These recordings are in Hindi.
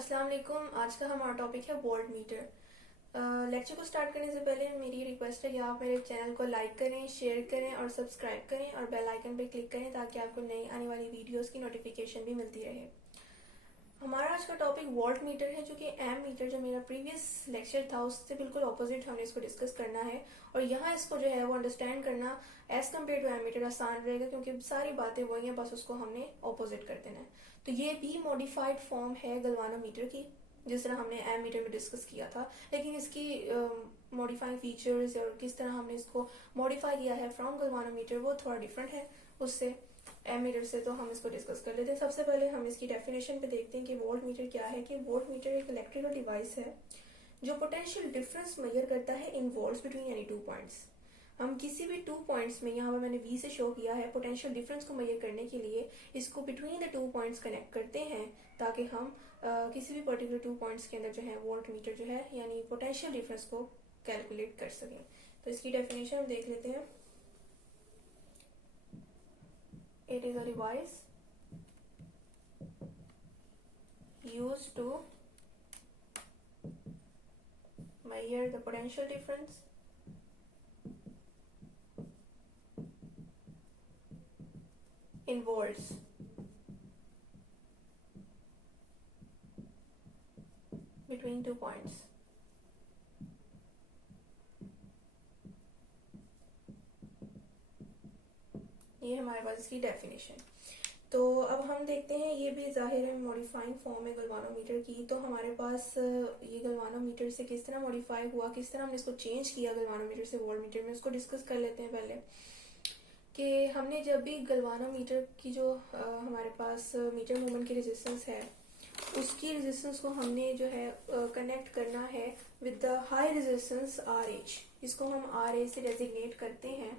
अस्सलाम वालेकुम। आज का हमारा टॉपिक है वोल्ट मीटर। लेक्चर को स्टार्ट करने से पहले मेरी रिक्वेस्ट है कि आप मेरे चैनल को लाइक करें, शेयर करें और सब्सक्राइब करें और बेल आइकन पर क्लिक करें ताकि आपको नई आने वाली वीडियोस की नोटिफिकेशन भी मिलती रहे। हमारा आज का टॉपिक वोल्ट मीटर है, जो कि एम मीटर जो मेरा प्रीवियस लेक्चर था उससे बिल्कुल ऑपोजिट हमने इसको डिस्कस करना है। और यहाँ इसको जो है वो अंडरस्टैंड करना as compare to ammeter आसान रहेगा, क्योंकि सारी बातें वही हैं, बस उसको हमने ऑपोजिट कर देना है। तो ये भी मॉडिफाइड फॉर्म है गलवानोमीटर की, जिस तरह हमने एम मीटर में डिस्कस किया था, लेकिन इसकी मॉडिफाइंग फीचर्स और किस तरह हमने इसको मॉडिफाई किया है फ्रॉम गलवानोमीटर वो थोड़ा डिफरेंट है उससे, एम मीटर से। तो हम इसको डिस्कस कर लेते हैं। सबसे पहले हम इसकी डेफिनेशन पे देखते हैं कि वोल्ट मीटर क्या है। कि वोल्ट मीटर एक इलेक्ट्रिकल डिवाइस है जो पोटेंशियल डिफरेंस मेजर करता है in volts between any two points. हम किसी भी टू पॉइंट्स में, यहाँ पर मैंने V से शो किया है, पोटेंशियल डिफरेंस को मेजर करने के लिए इसको between the two points connect करते हैं ताकि हम किसी भी पर्टिकुलर टू पॉइंट्स के अंदर जो है वोल्ट मीटर जो है यानी पोटेंशियल डिफरेंस को कैलकुलेट कर सकें। तो इसकी डेफिनेशन हम देख लेते हैं। It is a device used to measure the potential difference in volts between 2 points. ये हमारे पास इसकी डेफिनेशन। तो अब हम देखते हैं, ये भी जाहिर है मॉडिफाइंग फॉर्म है गलवानोमीटर की। तो हमारे पास ये गलवानोमीटर से किस तरह मॉडिफाई हुआ, किस तरह हमने इसको चेंज किया गलवानोमीटर से वोल्टमीटर में, उसको डिस्कस कर लेते हैं पहले। कि हमने जब भी गलवानोमीटर की जो हमारे पास मीटर मूवमेंट की रेजिस्टेंस है, उसकी रेजिस्टेंस को हमने जो है कनेक्ट करना है with the high resistance RH। इसको हम RA से डेजिग्नेट करते हैं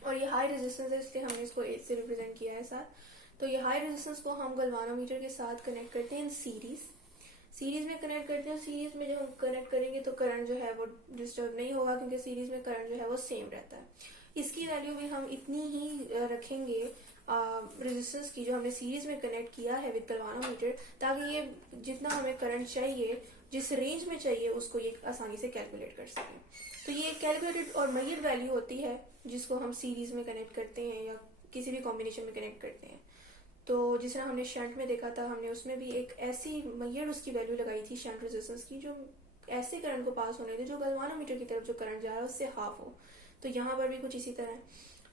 और ये हाई रेजिस्टेंस है इसलिए हमने इसको H से रिप्रेजेंट किया है साथ। तो ये हाई रेजिस्टेंस को हम गलवानोमीटर के साथ कनेक्ट करते हैं सीरीज में कनेक्ट करते हैं। सीरीज में जब हम कनेक्ट करेंगे तो करंट जो है वो डिस्टर्ब नहीं होगा, क्योंकि सीरीज में करंट जो है वो सेम रहता है। इसकी वैल्यू भी हम इतनी ही रखेंगे रेजिस्टेंस की जो हमने सीरीज में कनेक्ट किया है विद गलवानोमीटर, ताकि ये जितना हमें करंट चाहिए, जिस रेंज में चाहिए, उसको ये आसानी से कैलकुलेट कर सकें। तो ये कैलकुलेटेड और मेजर्ड वैल्यू होती है जिसको हम सीरीज में कनेक्ट करते हैं या किसी भी कॉम्बिनेशन में कनेक्ट करते हैं। तो जिस तरह हमने शंट में देखा था, हमने उसमें भी एक ऐसी मेजर्ड उसकी वैल्यू लगाई थी शंट रेजिस्टेंस की, जो ऐसे करंट को पास होने थे जो गलवानोमीटर की तरफ जो करंट जा रहा है उससे हाफ हो। तो यहाँ पर भी कुछ इसी तरह है।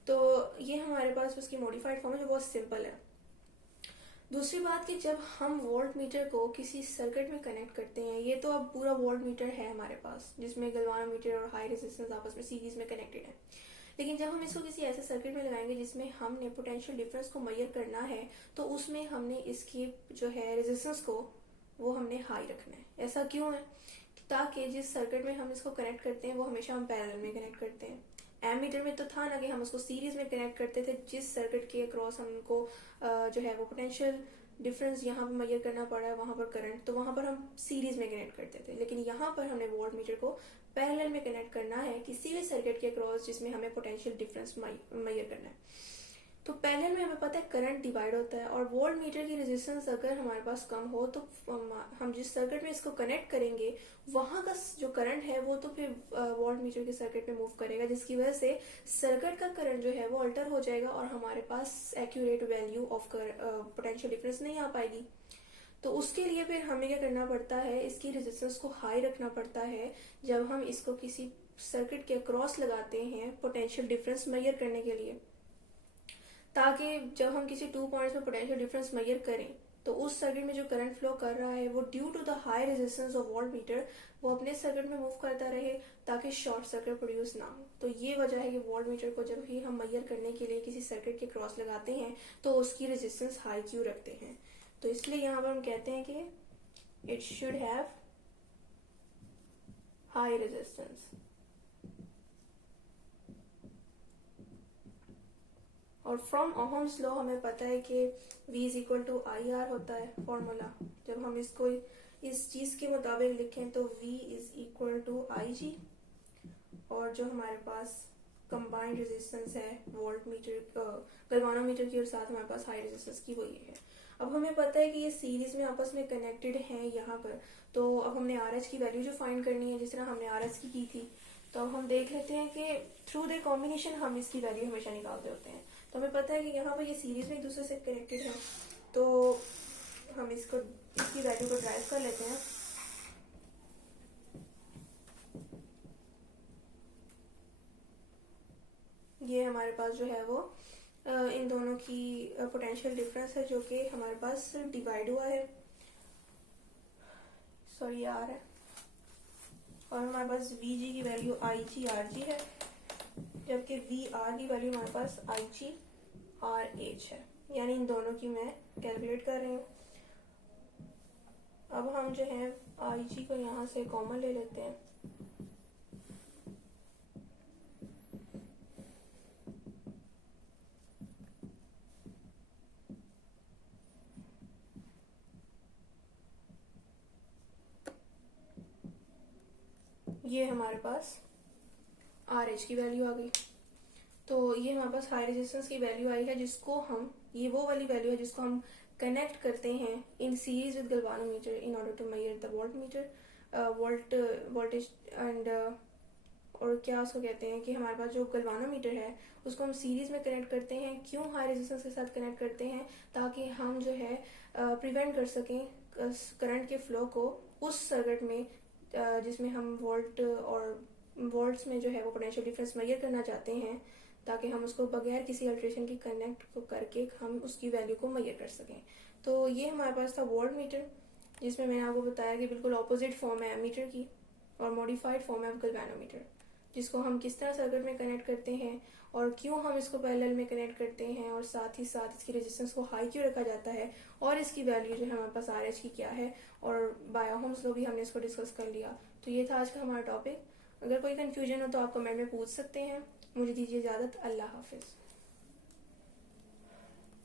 तो ये हमारे पास उसकी मॉडिफाइड फॉर्म है जो बहुत सिंपल है। दूसरी बात कि जब हम वोल्ट मीटर को किसी सर्किट में कनेक्ट करते हैं, ये तो अब पूरा वोल्ट मीटर है हमारे पास जिसमें गलवानोमीटर और हाई रेजिस्टेंस आपस में सीरीज में कनेक्टेड है। लेकिन जब हम इसको किसी ऐसे सर्किट में लगाएंगे जिसमें हमने पोटेंशियल डिफरेंस को मेजर करना है, तो उसमें हमने इसकी जो है रेजिस्टेंस को वो हमने हाई रखना है। ऐसा क्यों है? ताकि जिस सर्किट में हम इसको कनेक्ट करते हैं वो हमेशा हम पैरेलल में कनेक्ट करते हैं। एम मीटर में तो था ना कि हम उसको सीरीज में कनेक्ट करते थे, जिस सर्किट के अक्रॉस हमको जो है वो पोटेंशियल डिफरेंस यहाँ पर मेजर करना पड़ा है, वहां पर करंट, तो वहां पर हम सीरीज में कनेक्ट करते थे। लेकिन यहाँ पर हमने वोल्ट मीटर को पैरेलल में कनेक्ट करना है किसी भी सर्किट के अक्रॉस जिसमें हमें पोटेंशियल डिफरेंस मेजर करना है। तो पैरेलल में हमें पता है करंट डिवाइड होता है, और वोल्ट मीटर की रेजिस्टेंस अगर हमारे पास कम हो तो हम जिस सर्किट में इसको कनेक्ट करेंगे वहां का जो करंट है वो तो फिर वोल्ट मीटर के सर्किट में मूव करेगा, जिसकी वजह से सर्किट का करंट जो है वो अल्टर हो जाएगा और हमारे पास accurate value of potential difference नहीं आ पाएगी। तो उसके लिए फिर हमें क्या करना पड़ता है, इसकी रेजिस्टेंस को हाई रखना पड़ता है जब हम इसको किसी सर्किट के अक्रॉस लगाते हैं पोटेंशियल डिफरेंस मेजर करने के लिए, ताकि जब हम किसी टू पॉइंट्स में पोटेंशियल डिफरेंस मेजर करें तो उस सर्किट में जो करंट फ्लो कर रहा है वो due to the high resistance of voltmeter वो अपने सर्किट में मूव करता रहे ताकि शॉर्ट सर्किट प्रोड्यूस ना हो। तो ये वजह है कि वोल्ट मीटर को जब भी हम मेजर करने के लिए किसी सर्किट के क्रॉस लगाते हैं तो उसकी रेजिस्टेंस हाई क्यों रखते हैं। तो इसलिए यहाँ पर हम कहते हैं कि it should have high resistance. और फ्रॉम ओहम्स लॉ हमें पता है कि V is equal to IR होता है फॉर्मूला। जब हम इसको इस चीज के मुताबिक लिखें तो V is equal to IG, और जो हमारे पास कंबाइंड रेजिस्टेंस है वोल्ट मीटर गलवानोमीटर की और साथ हमारे पास हाई रेजिस्टेंस की वो ये है। अब हमें पता है कि ये सीरीज में आपस में कनेक्टेड हैं यहाँ पर, तो अब हमने आर एच की वैल्यू जो फाइंड करनी है, जिस तरह हमने आर एच की थी, तो अब हम देख लेते हैं कि थ्रू द कॉम्बिनेशन हम इसकी वैल्यू हमेशा निकालते होते हैं। तो हमें पता है कि यहाँ पर ये सीरीज में एक दूसरे से कनेक्टेड है, तो हम इसकी वैल्यू को ड्राइव कर लेते हैं। ये हमारे पास जो है वो इन दोनों की पोटेंशियल डिफरेंस है, जो कि हमारे पास डिवाइड हुआ है, सॉरी आर है, और हमारे पास वी जी की वैल्यू आई जी आर जी है, जबकि वी आर की वैल्यू हमारे पास आई जी आर एच है। यानी इन दोनों की मैं कैलकुलेट कर रही हूँ। अब हम जो है आई जी को यहाँ से कॉमन ले लेते हैं। ये हमारे पास आर एच की वैल्यू आ गई। तो ये हमारे पास हाई रेजिस्टेंस की वैल्यू आई है, जिसको हम, ये वो वाली वैल्यू है जिसको हम कनेक्ट करते हैं in series with galvanometer in order to measure the voltmeter voltage and, और क्या उसको कहते हैं कि हमारे पास जो गल्वानोमीटर है उसको हम सीरीज में कनेक्ट करते हैं। क्यों हाई रेजिस्टेंस के साथ कनेक्ट करते हैं? ताकि हम जो है प्रिवेंट कर सकें करंट के फ्लो को उस सर्किट में जिसमें हम वोल्ट और वोल्ट्स में जो है वो पोटेंशियल डिफरेंस मेजर करना चाहते हैं, ताकि हम उसको बगैर किसी अल्ट्रेशन के कनेक्ट को करके हम उसकी वैल्यू को मेजर कर सकें। तो ये हमारे पास था वोल्ट मीटर, जिसमें मैंने आपको बताया कि बिल्कुल ऑपोजिट फॉर्म है एमीटर की, और मॉडिफाइड फॉर्म है गैल्वेनोमीटर, जिसको हम किस तरह सर्किट में कनेक्ट करते हैं और क्यों हम इसको पैरेलल में कनेक्ट करते हैं, और साथ ही साथ इसकी रेजिस्टेंस को हाई क्यों रखा जाता है, और इसकी वैल्यू जो है हमारे पास आर एच की क्या है, और बाय ओहम्स लॉ भी हमने इसको डिस्कस कर लिया। तो ये था आज का हमारा टॉपिक। अगर कोई कंफ्यूजन हो तो आप कमेंट में पूछ सकते हैं। मुझे दीजिए इजाज़त। अल्लाह हाफिज़।